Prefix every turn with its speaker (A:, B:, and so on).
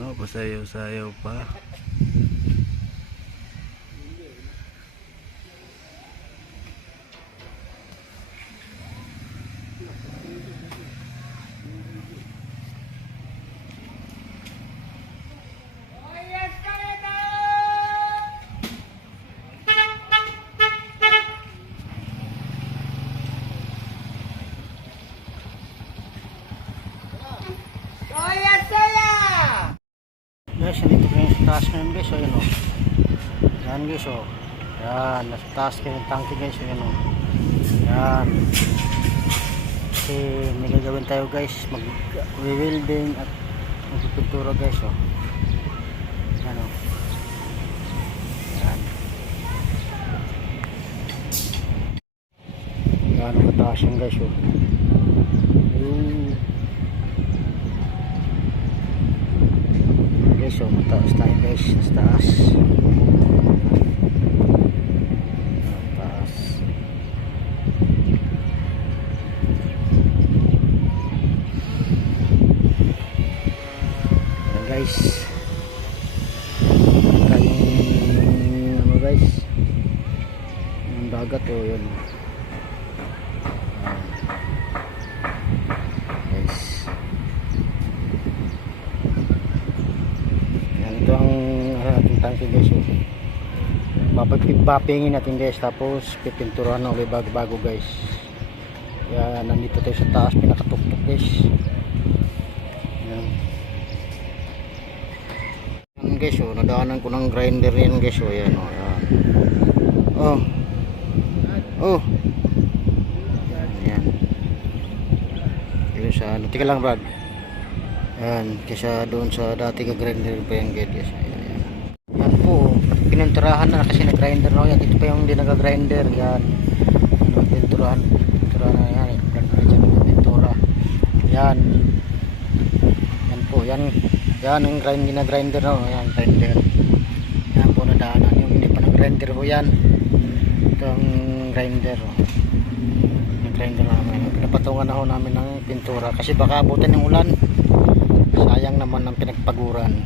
A: No, pasayaw-sayaw pa.
B: Guys, nandito kayo sa taas ngayon guys, o yun o. Yan guys o. Yan, nasa taas kayo ng tangke guys, o yun o. Yan. Kasi may gagawin tayo guys, mag-welding at magpipintura guys o. Yan o. Yan. Yan ang kataas yan guys o. Yung guys. So mataas tayo guys sa taas. Guys. Tayong ano guys yung dagat o yun Ayan. guys Yan, ito ang tangke guys. Oh. Papapingin natin guys tapos pipinturahan na ulit bago-bago guys. Yan, nandito tayo sa taas pinakatuktok guys. Yan. Yan guys, oh, nadaanan ko ng grinder yan guys. Oh, yan, oh, yan. Oh. Oh. Yan. Yun sa ano. Tika lang Brad. Yan, kaysa doon sa dati ka grinder pa gate guys. Ayan. Yan po, pininturahan na kasi na-grinder na yan. Ito pa yung hindi nag-grinder. Yan. Ano, pinturahan. Pinturahan na yan. Yan, pintura. Yan. Yan po, yan. Yan ang grind, gina-grinder na. Yan, grinder. Yan po, nadaanan yung hindi pa nag-grinder po yan. Ito ang grinder. Nag-grinder namin. Pinapatungan na ho namin ng pintura kasi baka abutin ng ulan sayang naman ang pinagpaguran